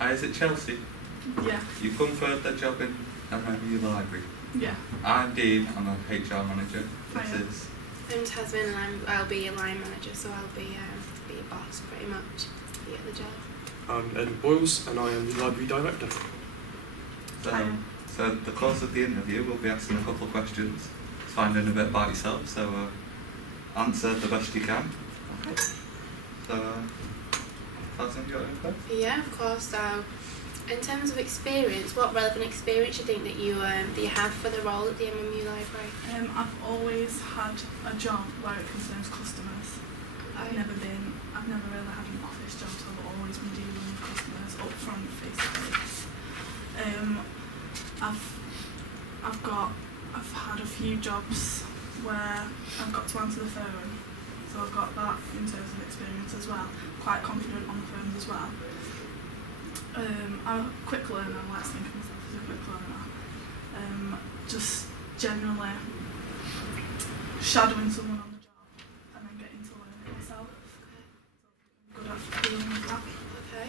Hi, is it Chelsea? Yeah. You come for the job in MMU Library. Yeah. I'm Dean, I'm a HR manager. This Hiya. is... I'm Tasman and I'll be a line manager, so I'll be a boss pretty much, be at the job. I'm Edward Boyles and I am the library director. So the course of the interview, we'll be asking a couple of questions, finding a bit about yourself, so answer the best you can. Okay. So, Tasman, you got any first? Yeah, of course. So, in terms of experience, what relevant experience do you think that you have for the role at the MMU Library? I've always had a job where it concerns customers. I've never really had an office job, so I've always been dealing with customers up front, face to face. I've had a few jobs where I've got to answer the phone, so I've got that in terms of experience as well. Quite confident on the phones as well. I'm a quick learner, I like to think of myself as a quick learner. Just generally shadowing someone on the job and then getting to learn it myself. So I'm good at dealing with that. Okay.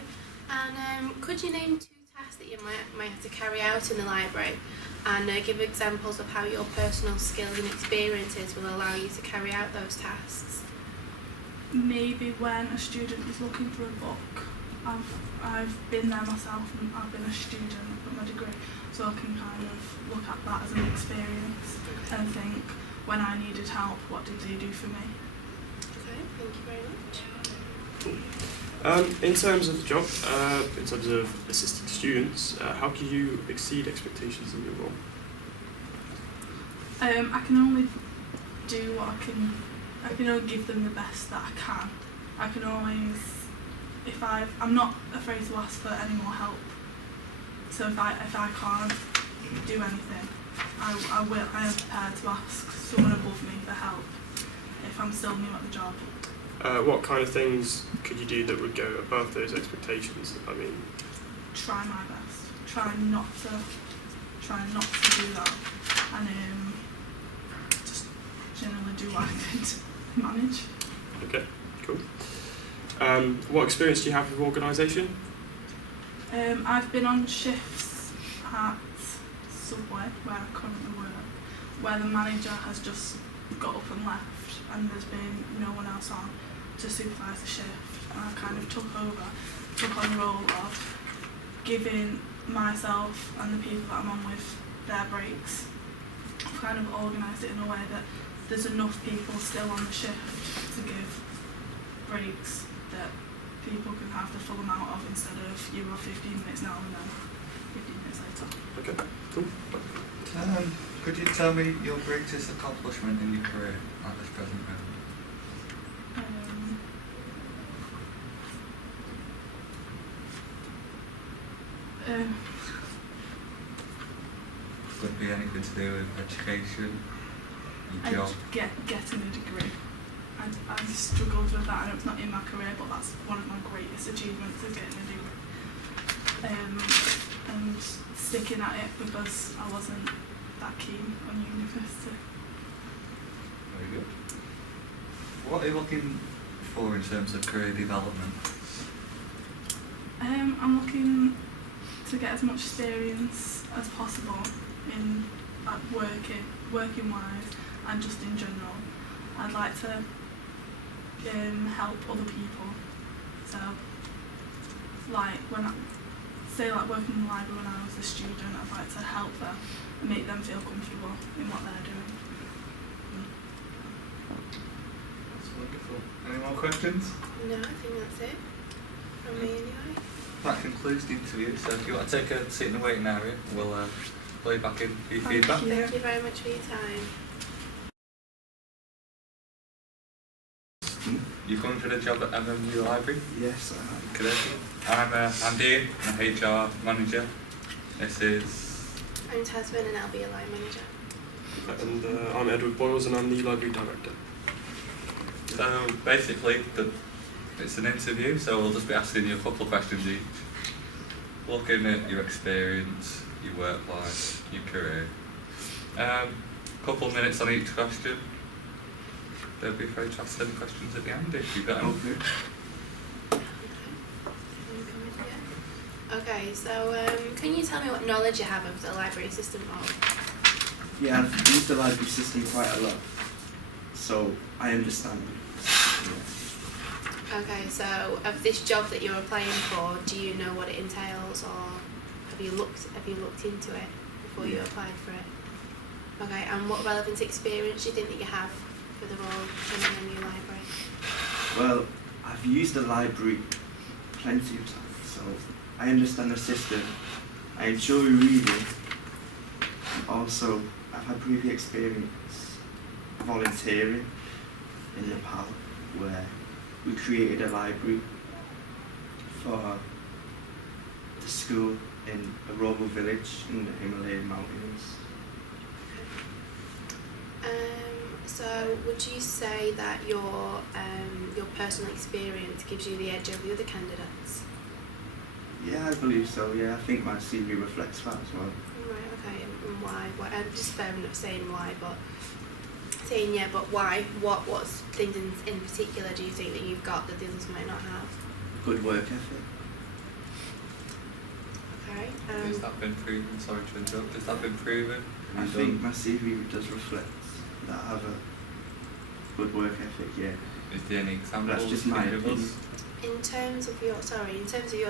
And could you name 2 tasks that you might have to carry out in the library, and give examples of how your personal skills and experiences will allow you to carry out those tasks? Maybe when a student is looking for a book, I've been there myself and I've been a student with my degree, so I can kind of look at that as an experience and think, when I needed help, what did they do for me? Okay, thank you very much. In terms of the job, in terms of assisting students, how can you exceed expectations in your role? I can only do what I can only give them the best that I can. I can always, I'm not afraid to ask for any more help. So if I can't do anything, I am prepared to ask someone above me for help if I'm still new at the job. What kind of things could you do that would go above those expectations? I mean, try my best. Try not to do that, and just generally do what I can to manage. Okay, cool. What experience do you have with organisation? I've been on shifts at Subway, where I currently work, where the manager has just got up and left, and there's been no one else on to supervise the shift, and I kind of took on the role of giving myself and the people that I'm on with their breaks. I've kind of organised it in a way that there's enough people still on the shift to give breaks that people can have the full amount of, instead of you have 15 minutes now and then 15 minutes later. Okay, cool. Could you tell me your greatest accomplishment in your career at this present moment? Could be anything to do with education, your job. Getting a degree. I struggled with that. I know it's not in my career, but that's one of my greatest achievements, is getting a degree. And sticking at it, because I wasn't that keen on university. Very good. What are you looking for in terms of career development? I'm looking to get as much experience as possible in working wise, and just in general. I'd like to help other people. So, like working in the library when I was a student, I'd like to help them and make them feel comfortable in what they're doing. That's wonderful. Any more questions? No, I think that's it from me anyway. That concludes the interview, so if you want to take a seat in the waiting area, we'll play back in for your feedback. Thank you very much for your time. You've come for the job at MMU Library? Yes, I have. Good. I'm Dean, I'm a HR manager. This is... I'm Tasman and I'll be a line manager. And I'm Edward Boyles and I'm the library director. So basically, it's an interview, so we'll just be asking you a couple of questions each. Looking at your experience, your work life, your career. Couple of minutes on each question. Don't be afraid to ask any questions at the end if you've got any. Okay, so can you tell me what knowledge you have of the library system role? Yeah, I've used the library system quite a lot, so I understand it. Yeah. Okay, so of this job that you're applying for, do you know what it entails, or have you looked into it before you Yeah. applied for it? Okay, and what relevant experience do you think that you have for the role in the MMU library? Well, I've used the library plenty of times, so I understand the system. I enjoy reading, and also I've had previous experience volunteering in Nepal, where we created a library for the school in a rural village in the Himalayan mountains. So would you say that your personal experience gives you the edge over the other candidates? Yeah, I believe so. Yeah, I think my CV reflects that as well. Right, okay, and why? I'm just fair enough saying why, but saying yeah, but why? What's things in particular do you think that you've got that the others might not have? Good work ethic. Okay. Has that been proven? Sorry to interrupt. Has that been proven? I think my CV does reflect that I have a good work ethic, yeah. Is there any examples? That's just my you can give opinion. us? In terms of your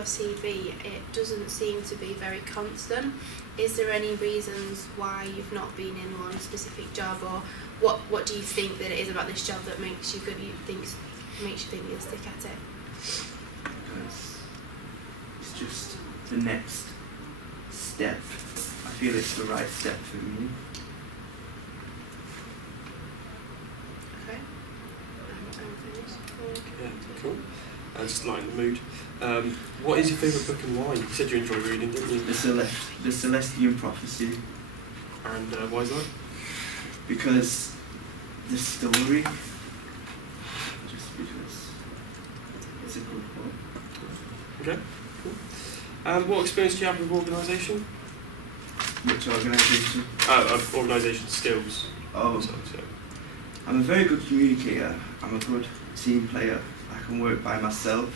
CV, it doesn't seem to be very constant. Is there any reasons why you've not been in one specific job, or what do you think that it is about this job that makes you good? Makes you think you'll stick at it? Because it's just the next step. I feel it's the right step for me. Okay. I'm finished. Yeah, cool. Just lighten the mood. What is your favourite book and why? You said you enjoy reading, didn't you? The Celestian Prophecy, And why is that? because the story, just because it's a good book. Okay, cool. What experience do you have with organisation? Which organisation? Of organisation skills. Oh, So. I'm a very good communicator. I'm a good team player. I can work by myself.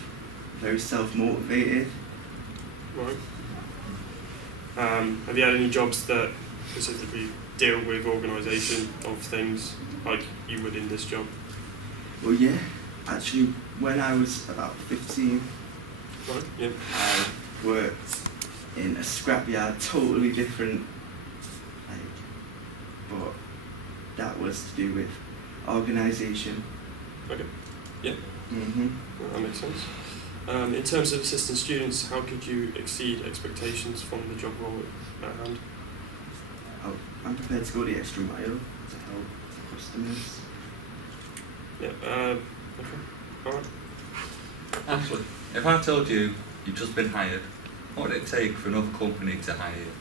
Very self-motivated. Right. Have you had any jobs that specifically deal with organisation of things like you would in this job? Well, yeah. Actually, when I was about 15, Right. Yeah. I worked in a scrapyard, totally different, but that was to do with organisation. Okay. Yeah. Mhm. Well, that makes sense. In terms of assistant students, how could you exceed expectations from the job role at hand? I'm prepared to go the extra mile to help customers. Yeah. Okay. All right. Ashley, if I told you you've just been hired, what would it take for another company to hire you?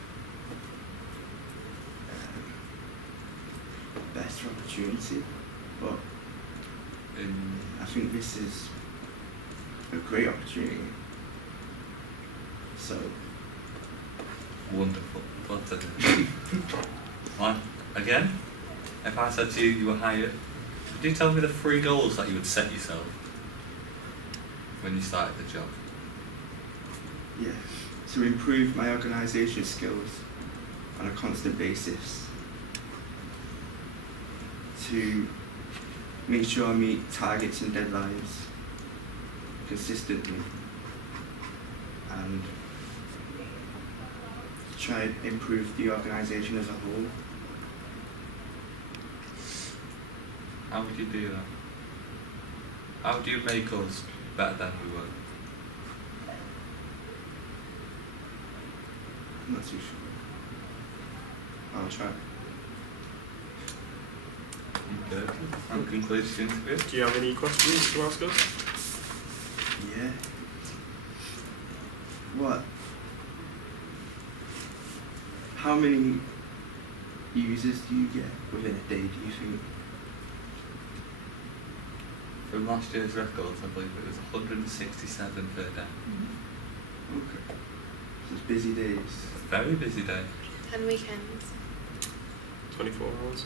Better opportunity, but I think this is a great opportunity. So, Wonderful. What to do? Well, again, if I said to you you were hired, could you tell me the 3 goals that you would set yourself when you started the job? yeah, to improve my organisation skills on a constant basis, to make sure I meet targets and deadlines consistently, and try and improve the organisation as a whole. How would you do that? How do you make us better than we were? I'm not too sure. I'll try. Okay. That concludes the interview. Do you have any questions to ask us? Yeah. What? How many users do you get within a day, do you think? From last year's records, I believe it was 167 per day. Okay. So it's busy days. Very busy day. And weekends. 24 hours.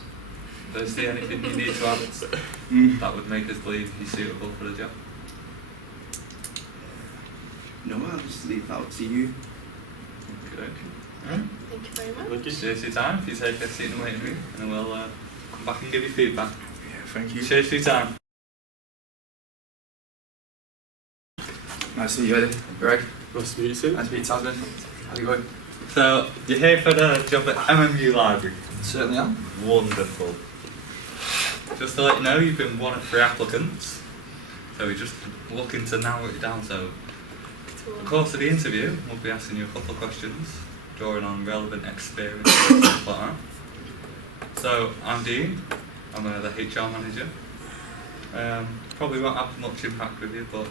Is there anything you need to add Mm. that would make us believe you're suitable for the job? No, I'll just leave that up to you. Okay. Thank you very much. Thank you. Cheers for your time. If you take a seat in the waiting room, and we'll come back and give you feedback. Yeah, thank you. Cheers for your time. Nice to meet you, Eddie. Greg. Nice to meet you too. Nice to meet you, Tasman. How's it going? So, you're here for the job at MMU Library. Certainly am. Wonderful. Just to let you know, you've been one of 3 applicants. So we're just looking to narrow it down. So, in the course of the interview, we'll be asking you a couple of questions, drawing on relevant experience and stuff like that. So, I'm Dean. I'm the HR manager. Probably won't have much impact with you, but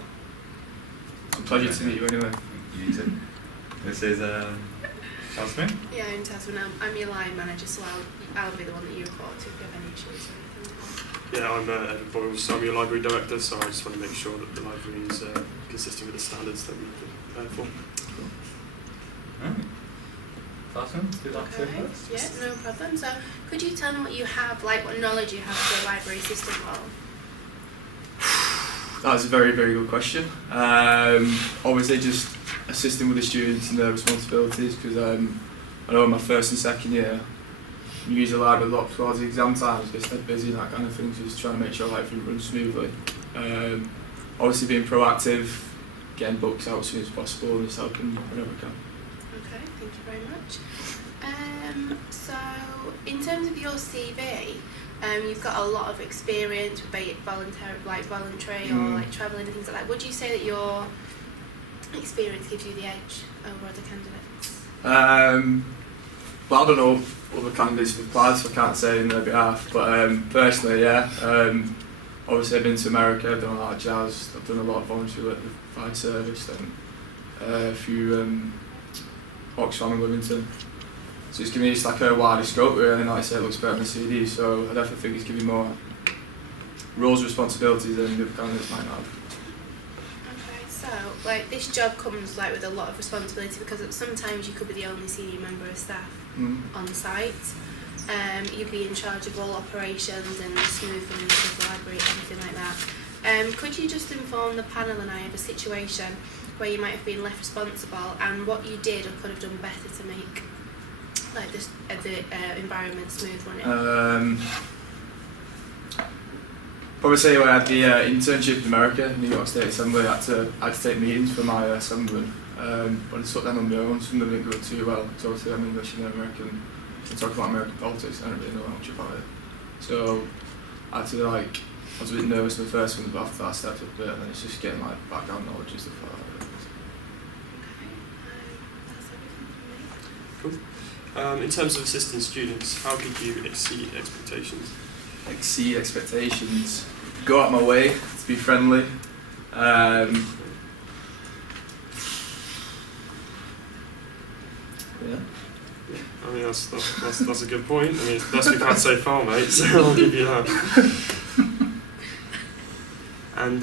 It's a pleasure to meet you anyway. you too. This is Jasmine. Yeah, I'm Tasman. I'm your line manager, so I'll be the one that you report to if you have any issues or anything like that. Yeah, I'm Ed Boyles, so I'm your library director, so I just want to make sure that the library is consistent with the standards that we prepare for. Right. Jasmine, would you like to go first? Yeah, no problem. So, could you tell me what you have, like what knowledge you have of the library assistant role? That's a very, very good question. Obviously, just assisting with the students and their responsibilities, because I know in my first and second year, you use the library a lot towards the exam times, get dead busy and that kind of thing, so just trying to make sure everything runs smoothly. Obviously, being proactive, getting books out as soon as possible, and just helping whenever I can. Okay, thank you very much. So, in terms of your CV, you've got a lot of experience, be it voluntary or like travelling and things like that. Would you say that your experience gives you the edge over other candidates? Well, I don't know other candidates have applied, so I can't say in their behalf, but personally, yeah. Obviously, I've been to America, I've done a lot of jazz, I've done a lot of voluntary work with the fire service, and a few Oxfam and Livingston. So it's giving me just like a wider scope really, and like I say, it looks better on the CD, so I definitely think it's giving me more roles and responsibilities than the other candidates might have. Okay, so like this job comes like with a lot of responsibility because sometimes you could be the only senior member of staff on site. You'd be in charge of all operations and smooth running of the library, everything like that. Could you just inform the panel and I of a situation where you might have been left responsible and what you did or could have done better to make like this the environment smooth running? Probably say when I had the internship in America, New York State Assembly, I had to take meetings for my assemblyman. But I took them on my own, some of them didn't go too well, so obviously I'm English and American, and talking about American politics, I don't really know much about it. So I had to I was a bit nervous in the first one, but after that I stepped up a bit, and then it's just getting like background knowledge and stuff like that. That's everything from me. Cool. In terms of assisting students, how could you exceed expectations? Exceed expectations, go out my way to be friendly. Yeah. I mean, that's a good point. I mean, it's the best we've had so far, mate, so I'll give you that. And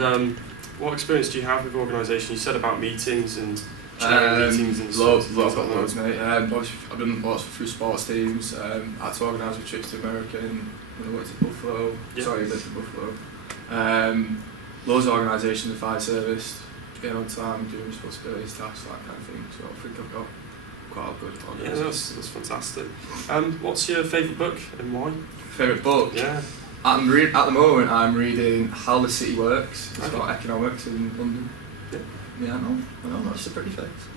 what experience do you have with organisation? You said about meetings and chairing meetings and loads, things lots like of that. loads, mate. I've done lots through sports teams. I had to organise with trips to America and when I worked at Buffalo. Yeah. Sorry, I lived in Buffalo. Loads of organisations, the fire service, getting on time, doing responsibilities, tasks, that kind of thing. So I think I've got quite a good Yeah, organisation. that's fantastic. What's your favourite book and why? Favourite book? Yeah. At the moment, I'm reading How the City Works. It's Okay. about economics in London. Yeah. Yeah, I know, that's a pretty face.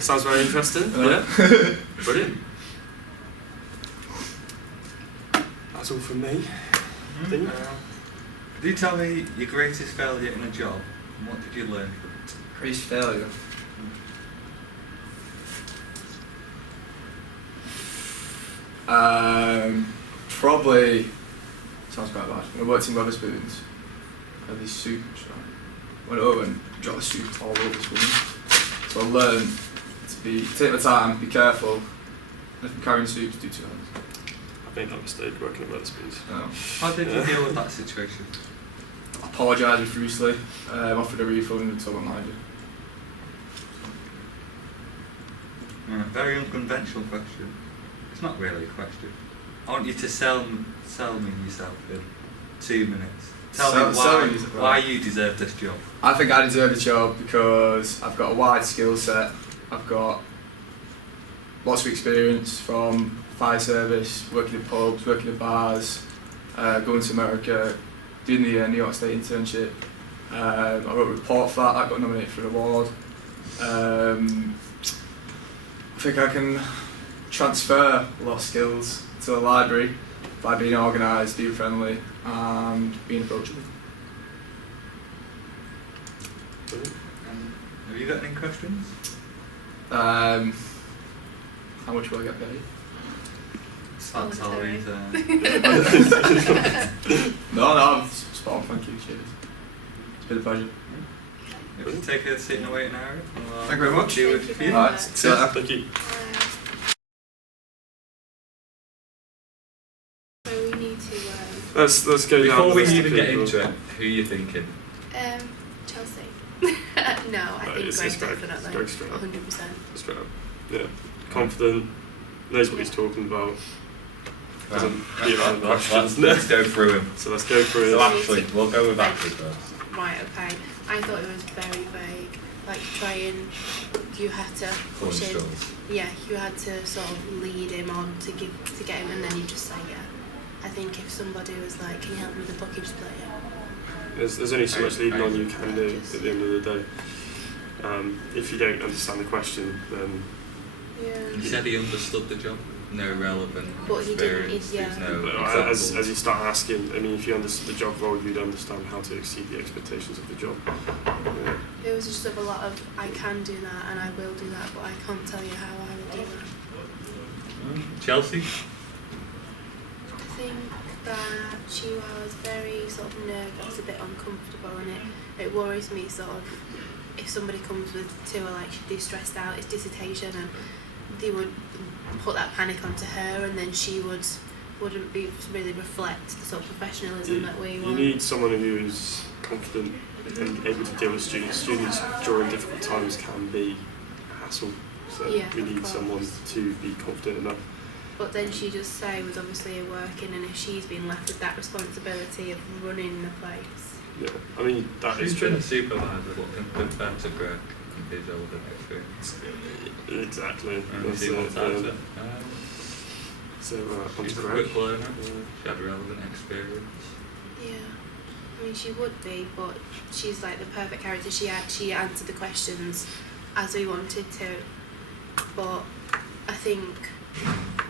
Sounds very interesting. Yeah. Brilliant. That's all from me. Dean? Could you tell me your greatest failure in a job and what did you learn from it? Greatest failure. Probably sounds quite bad. When I worked in Wetherspoons, I had these soups, right? Went over and dropped the soup all over the spoon. So I learned to take my time, be careful, and if I'm carrying soups, do 2 hands. I've made that mistake working at Wetherspoons. How did you deal with that situation? Apologised profusely, offered a refund and told my manager. Very unconventional question. It's not really a question. I want you to sell me yourself in 2 minutes. Tell me why you deserve this job. I think I deserve the job because I've got a wide skill set. I've got lots of experience from fire service, working in pubs, working in bars, going to America, doing the New York State internship. I wrote a report for that. I got nominated for an award. I think I can transfer a lot of skills to the library by being organised, being friendly, and being approachable. Have you got any questions? How much will I get paid? That's always. No, spot on, thank you, cheers. It's been a pleasure. If you take a seat in the waiting area. Thank you very much. Deal with Thank you. you Alright, see you later. Thank you. So we need to Let's go down Before the we list of even get people. into it, who are you thinking? Chelsea. No, I think it's Greg Greg. definitely. Greg straight up. 100%. Straight up. Yeah. Confident. Knows what he's talking about. Doesn't be around the questions. Let's go through him. So let's go through So it. actually, we'll go with Ashley first. Right, okay. I thought it was very vague. Like you had to push him. Yeah, you had to sort of lead him on to get him, and then you just say yeah. I think if somebody was like, "Can you help me with the book?" You just be like, yeah. There's only so much leading on you can do at the end of the day. If you don't understand the question, then Yeah. He said he understood the job. No relevant But he didn't, experience. yeah. There's no but examples. as you start asking, I mean, if you understood the job role, you'd understand how to exceed the expectations of the job. Yeah. There was just a lot of I can do that and I will do that, but I can't tell you how I will do that. Chelsea? I think that she was very sort of nervous, a bit uncomfortable, and it worries me sort of if somebody comes to her like they're stressed out, it's dissertation, and they would put that panic onto her, and then she wouldn't be really reflect the sort of professionalism that we You want. need someone who is confident and able to deal with students. Students during difficult times can be a hassle, so Yeah, we of need course. someone to be confident enough. But then she just say was obviously working, and if she's been left with that responsibility of running the place. Yeah, I mean that is She's true. been a supervisor compared to Greg and his older experience. Exactly. And That's she wants out it, of yeah. it. So on She's to a Greg. quick learner. Yeah. She had relevant experience. Yeah, I mean she would be, but she's like the perfect character. She answered the questions as we wanted to, but I think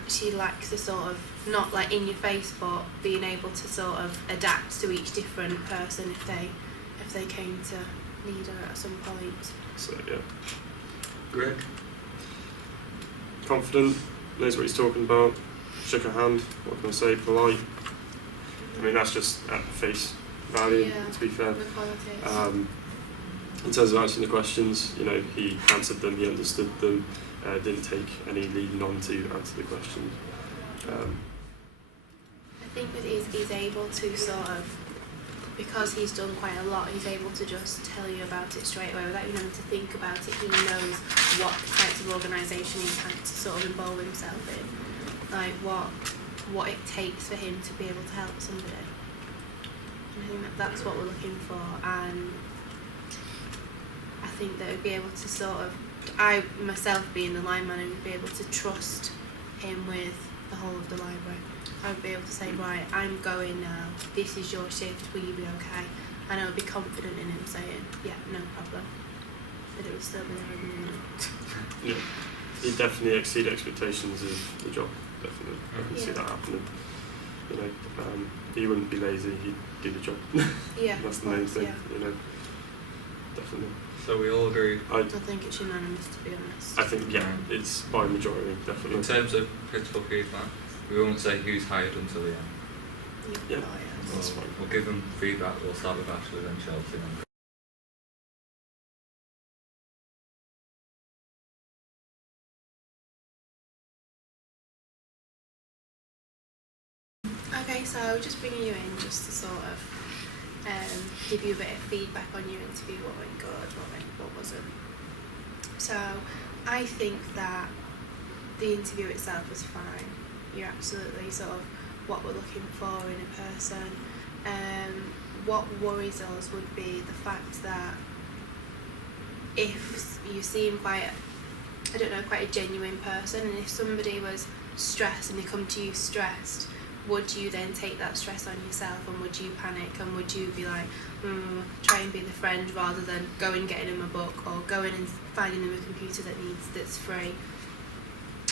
she lacks the sort of not like in your face, but being able to sort of adapt to each different person if they came to need her at some point. So yeah, Greg? confident, knows what he's talking about. Shook her hand. What can I say? Polite. I mean that's just at face value. Yeah. To be fair. The qualities. In terms of answering the questions, you know, he answered them, he understood them, didn't take any leading on to answer the questions. I think that he's able to sort of, because he's done quite a lot, he's able to just tell you about it straight away without even having to think about it. He knows what types of organisation he has to sort of involve himself in, like what it takes for him to be able to help somebody. And I think that's what we're looking for, and I think that we'd be able to sort of, I myself being the line manager, would be able to trust him with the whole of the library. I would be able to say, right, I'm going now, this is your shift, will you be okay? And I would be confident in him saying, yeah, no problem. But it would still be there in the minute. Yeah, he definitely exceeded expectations of the job, definitely. I can see Yeah. that happening. You know, he wouldn't be lazy, he'd do the job. Yeah, That's of the main course, thing, yeah. you know. Definitely. So we all agree. I think it's unanimous, to be honest. I think, yeah, it's by majority, definitely. In terms of principal feedback, we won't say who's hired until the end. Yeah. Oh, yeah. That's fine. We'll give them feedback. We'll start with Ashley, then Chelsea, then Okay, so just bringing you in just to sort of give you a bit of feedback on your interview, what went good, what wasn't. So I think that the interview itself was fine. You're absolutely sort of what we're looking for in a person. what worries us would be the fact that if you seem quite a genuine person, and if somebody was stressed and they come to you stressed, would you then take that stress on yourself, and would you panic, and would you be like, try and be the friend rather than going and getting them a book or going and finding them a computer that's free?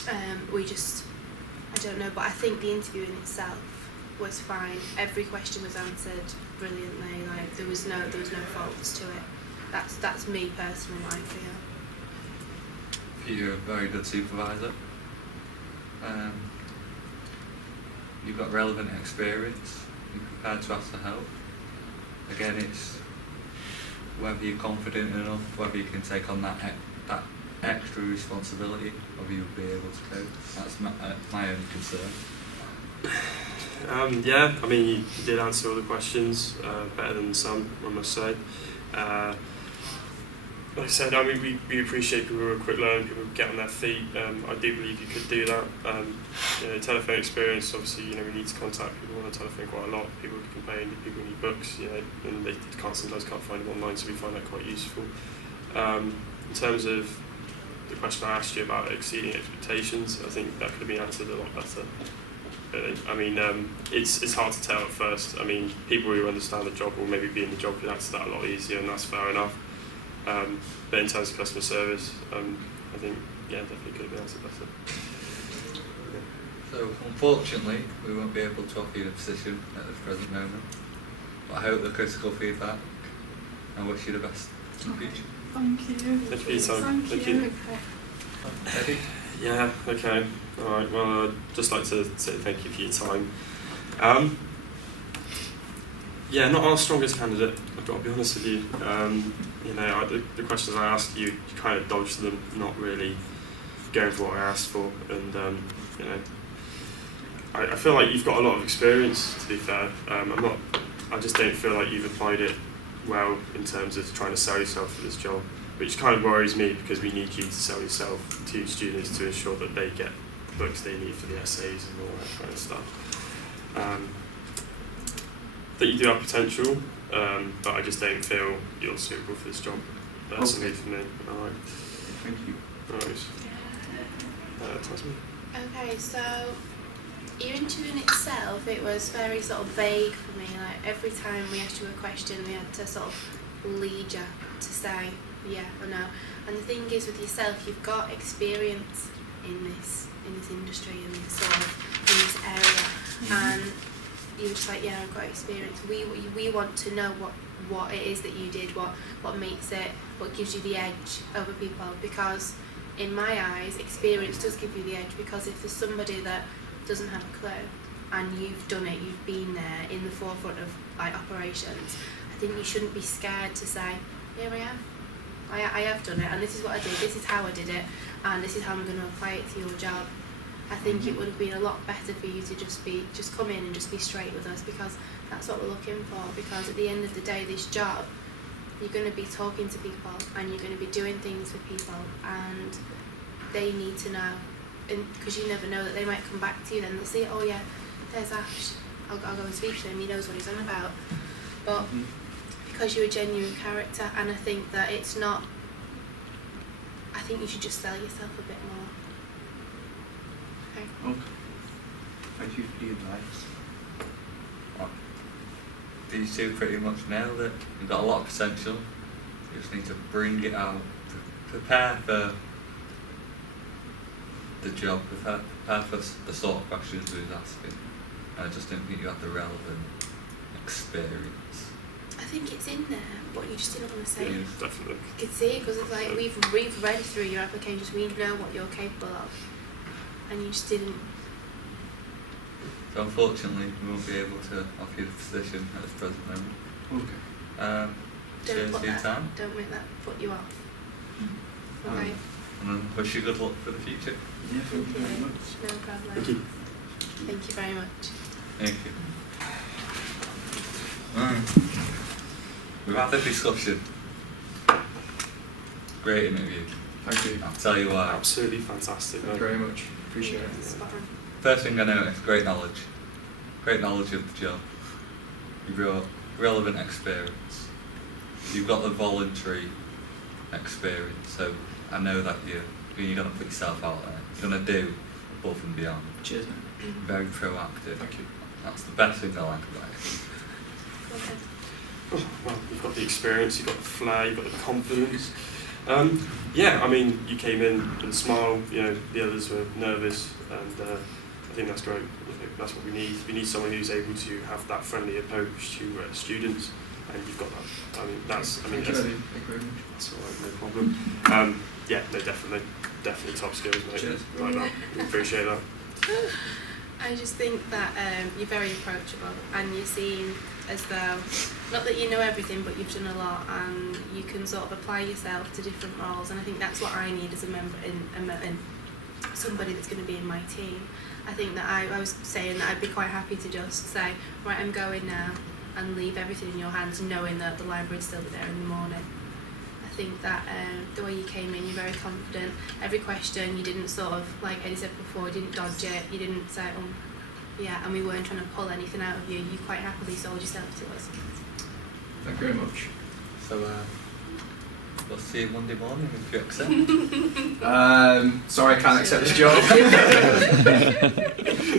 I don't know, but I think the interview in itself was fine. Every question was answered brilliantly. Like there was no faults to it. That's me personally, I feel. You're a very good supervisor. You've got relevant experience. You're prepared to ask for help. Again, it's whether you're confident enough, whether you can take on that extra responsibility, whether you'll be able to cope. That's my own concern. Yeah, I mean, you did answer all the questions better than some, I must say. Like I said, I mean, we appreciate people who are quick learn, people who get on their feet. I do believe you could do that. Telephone experience, obviously, we need to contact people on the telephone quite a lot. People who complain, people who need books, and they sometimes can't find them online, so we find that quite useful. In terms of the question I asked you about exceeding expectations, I think that could have been answered a lot better. I mean, it's hard to tell at first. I mean, people who understand the job will maybe be in the job could answer that a lot easier, and that's fair enough. But in terms of customer service, I think, definitely could have been answered better. So, unfortunately, we won't be able to offer you the position at this present moment. But I hope the critical feedback, and wish you the best in the future. Thank you. Thank you for your time. Thank you. Eddie? Yeah, okay. Alright, well, I'd just like to say thank you for your time. Not our strongest candidate, I've got to be honest with you. The questions I asked you, you kind of dodged them, not really going for what I asked for. And, I feel like you've got a lot of experience, to be fair. I just don't feel like you've applied it well in terms of trying to sell yourself for this job, which kind of worries me because we need you to sell yourself to students to ensure that they get the books they need for the essays and all that kind of stuff. That you do have potential, but I just don't feel you're suitable for this job. Personally, for me. Alright. Thank you. Alright. Tasman. Okay, so your interview in itself, it was very sort of vague for me. Like every time we asked you a question, we had to sort of lead you to say yeah or no. And the thing is, with yourself, you've got experience in this industry, in this area, and you were just like, yeah, I've got experience. We want to know what it is that you did, what makes it, what gives you the edge over people, because in my eyes, experience does give you the edge, because if there's somebody that doesn't have a clue and you've done it, you've been there in the forefront of like operations, I think you shouldn't be scared to say, here I have done it, and this is what I did, this is how I did it, and this is how I'm going to apply it to your job. I think it would have been a lot better for you to just come in and just be straight with us, because that's what we're looking for. Because at the end of the day, this job, you're going to be talking to people and you're going to be doing things with people, and they need to know, and because you never know that they might come back to you, then they'll say, oh yeah, there's Ash, I'll go and speak to him, he knows what he's on about. But because you're a genuine character, and I think that it's not, I think you should just sell yourself a bit more. Okay. Thank you for the advice. These two pretty much nailed it. You've got a lot of potential. You just need to bring it out, prepare for the job, prepare for the sort of questions we was asking. I just didn't think you had the relevant experience. I think it's in there, but you just didn't want to say it. Definitely. You could see it, because it's like we've read through your applications, we know what you're capable of, and you just didn't. So unfortunately, we won't be able to offer you the position at this present moment. Okay. Cheers for your time. Don't make that put you off. Um, Okay. And then wish you good luck for the future. Yeah, thank you very much. No problem. Thank you. Thank you very much. Thank you. We've had a discussion. Great interview. Thank you. I'll tell you why. Absolutely fantastic. Thank you very much. Appreciate Yeah, it. spot on. First thing I noticed, great knowledge. Great knowledge of the job. You brought relevant experience. You've got the voluntary experience, so I know that you're going to put yourself out there. You're going to do above and beyond. Cheers, mate. Very proactive. Thank you. That's the best thing I like about it. Okay. Oh, well, you've got the experience, you've got the flair, you've got the confidence. Yeah, I mean, you came in and smiled, you know, the others were nervous, and I think that's great. That's what we need. We need someone who's able to have that friendly approach to students, and you've got that. I mean, that's all right, no problem. Yeah, no, definitely top skills, mate. Cheers. Like that. We appreciate that. I just think that you're very approachable, and you seem as though, not that you know everything, but you've done a lot, and you can sort of apply yourself to different roles, and I think that's what I need as a member in somebody that's going to be in my team. I think that I was saying that I'd be quite happy to just say, right, I'm going now, and leave everything in your hands, knowing that the library'd still be there in the morning. I think that the way you came in, you're very confident. Every question, you didn't sort of, like Eddie said before, you didn't dodge it, you didn't say, yeah, and we weren't trying to pull anything out of you. You quite happily sold yourself to us. Thank you very much. So we'll see you Monday morning if you accept. Sorry, I can't accept this job.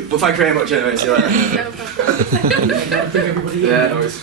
But thank you very much anyway. See you later. No problem. Yeah, no worries.